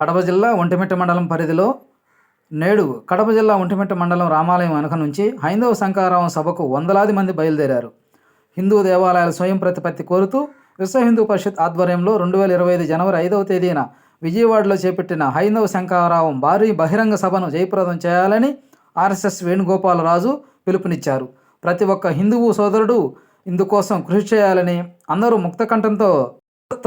కడప జిల్లా ఒంటిమిట్ట మండలం పరిధిలో నేడు కడప జిల్లా ఒంటిమిట్ట మండలం రామాలయం వెనుక నుంచి హైందవ శంకారావం సభకు వందలాది మంది బయలుదేరారు. హిందూ దేవాలయాల స్వయం ప్రతిపత్తి కోరుతూ విశ్వ హిందూ పరిషత్ ఆధ్వర్యంలో రెండు వేల ఇరవై ఐదు జనవరి ఐదవ తేదీన విజయవాడలో చేపట్టిన హైందవ శంకారావం భారీ బహిరంగ సభను జయప్రదం చేయాలని ఆర్ఎస్ఎస్ వేణుగోపాలరాజు పిలుపునిచ్చారు. ప్రతి ఒక్క హిందువు సోదరుడు ఇందుకోసం కృషి చేయాలని అందరూ ముక్తకంఠంతో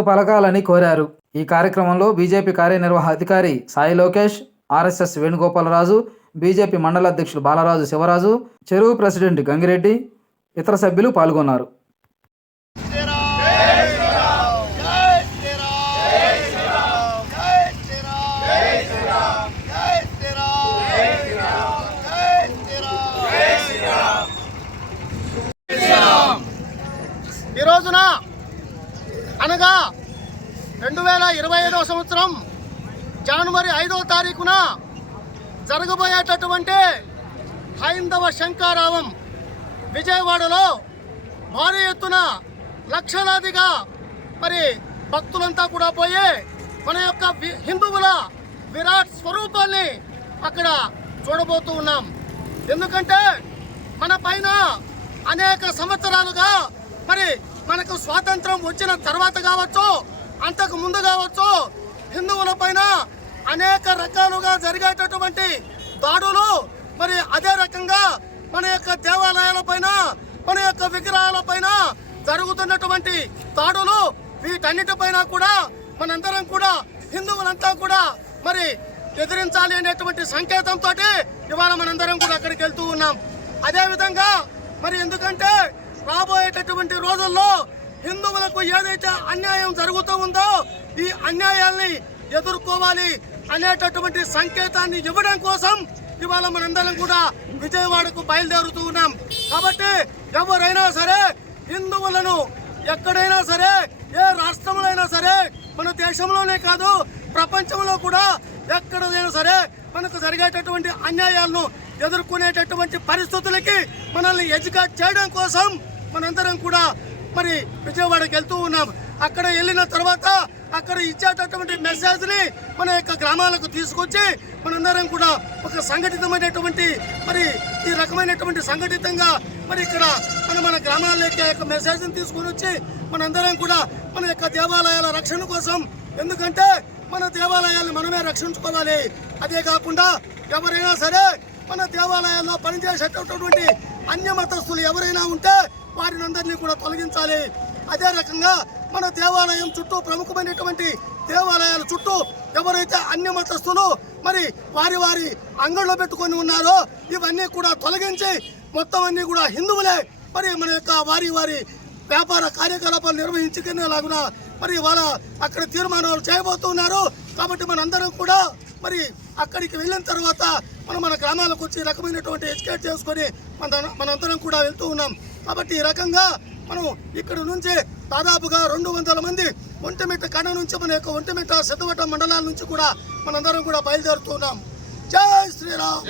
పలకాలని కోరారు. ఈ కార్యక్రమంలో బీజేపీ కార్యనిర్వాహ అధికారి సాయి లోకేష్ ఆర్ఎస్ఎస్ వేణుగోపాలరాజు బీజేపీ మండల అధ్యక్షులు బాలరాజు శివరాజు చెరువు ప్రెసిడెంట్ గంగిరెడ్డి ఇతర సభ్యులు పాల్గొన్నారు. ఈ రోజున అనగా రెండు వేల ఇరవై ఐదవ సంవత్సరం జనవరి ఐదవ తారీఖున జరగబోయేటటువంటి హైందవ శంకారావం విజయవాడలో భారీ ఎత్తున లక్షలాదిగా మరి భక్తులంతా కూడా పోయి మన యొక్క హిందువుల విరాట్ స్వరూపాన్ని అక్కడ చూడబోతూ ఉన్నాం. ఎందుకంటే మన పైన అనేక సంవత్సరాలుగా మరి మనకు స్వాతంత్రం వచ్చిన తర్వాత కావచ్చు అంతకు ముందు కావచ్చు హిందువుల పైన అనేక రకాలుగా జరిగేటటువంటి దాడులు మరి అదే రకంగా మన యొక్క దేవాలయాల పైన మన యొక్క విగ్రహాల పైన జరుగుతున్నటువంటి దాడులు వీటన్నిటిపైన కూడా మనందరం కూడా హిందువులంతా కూడా మరి ఎదిరించాలి అనేటువంటి సంకేతంతో ఇవాళ మనందరం కూడా అక్కడికి వెళ్తూ ఉన్నాం. అదేవిధంగా మరి ఎందుకంటే రాబోయేటటువంటి రోజుల్లో హిందువులకు ఏదైతే అన్యాయం జరుగుతూ ఉందో ఈ అన్యాయాల్ని ఎదుర్కోవాలి అనేటటువంటి సంకేతాన్ని ఇవ్వడం కోసం ఇవాళ మనందరం కూడా విజయవాడకు బయలుదేరుతూ ఉన్నాం. కాబట్టి ఎవరైనా సరే హిందువులను ఎక్కడైనా సరే ఏ రాష్ట్రంలో అయినా సరే మన దేశంలోనే కాదు ప్రపంచంలో కూడా ఎక్కడైనా సరే మనకు జరిగేటటువంటి అన్యాయాలను ఎదుర్కొనేటటువంటి పరిస్థితులకి మనల్ని ఎడ్యుకేట్ చేయడం కోసం మనందరం కూడా మరి విజయవాడకి వెళ్తూ ఉన్నాం. అక్కడ వెళ్ళిన తర్వాత అక్కడ ఇచ్చేటటువంటి మెసేజ్ని మన యొక్క గ్రామాలకు తీసుకొచ్చి మనందరం కూడా ఒక సంఘటితమైనటువంటి మరి ఈ రకమైనటువంటి సంఘటితంగా మరి ఇక్కడ మన మన గ్రామాలకి యొక్క యొక్క మెసేజ్ని తీసుకొని వచ్చి మనందరం కూడా మన యొక్క దేవాలయాల రక్షణ కోసం ఎందుకంటే మన దేవాలయాలను మనమే రక్షించుకోవాలి. అదే కాకుండా ఎవరైనా సరే మన దేవాలయాల్లో పనిచేసేటటువంటి అన్య మతస్థులు ఎవరైనా ఉంటే వారిని అందరినీ కూడా తొలగించాలి. అదే రకంగా మన దేవాలయం చుట్టూ ప్రముఖమైనటువంటి దేవాలయాల చుట్టూ ఎవరైతే అన్ని మతస్థులు మరి వారి వారి అంగళ్ళు పెట్టుకొని ఉన్నారో ఇవన్నీ కూడా తొలగించి మొత్తం అన్నీ కూడా హిందువులే మరి మన యొక్క వారి వారి వ్యాపార కార్యకలాపాలు నిర్వహించుకునేలాగున మరి వాళ్ళ అక్కడ తీర్మానాలు చేయబోతున్నారు. కాబట్టి మనందరం కూడా మరి అక్కడికి వెళ్ళిన తర్వాత మనం మన గ్రామాలకు వచ్చి రకమైనటువంటి ఎడ్యుకేట్ చేసుకొని మన మనందరం కూడా వెళ్తూ ఉన్నాం. కాబట్టి ఈ రకంగా మనం ఇక్కడ నుంచి దాదాపుగా రెండు వందల మంది ఒంటిమిట్ట కడ నుంచి మన యొక్క ఒంటిమిట్ట సిద్ధవట మండలాల నుంచి కూడా మనందరం కూడా బయలుదేరుతున్నాం. జై శ్రీరామ్.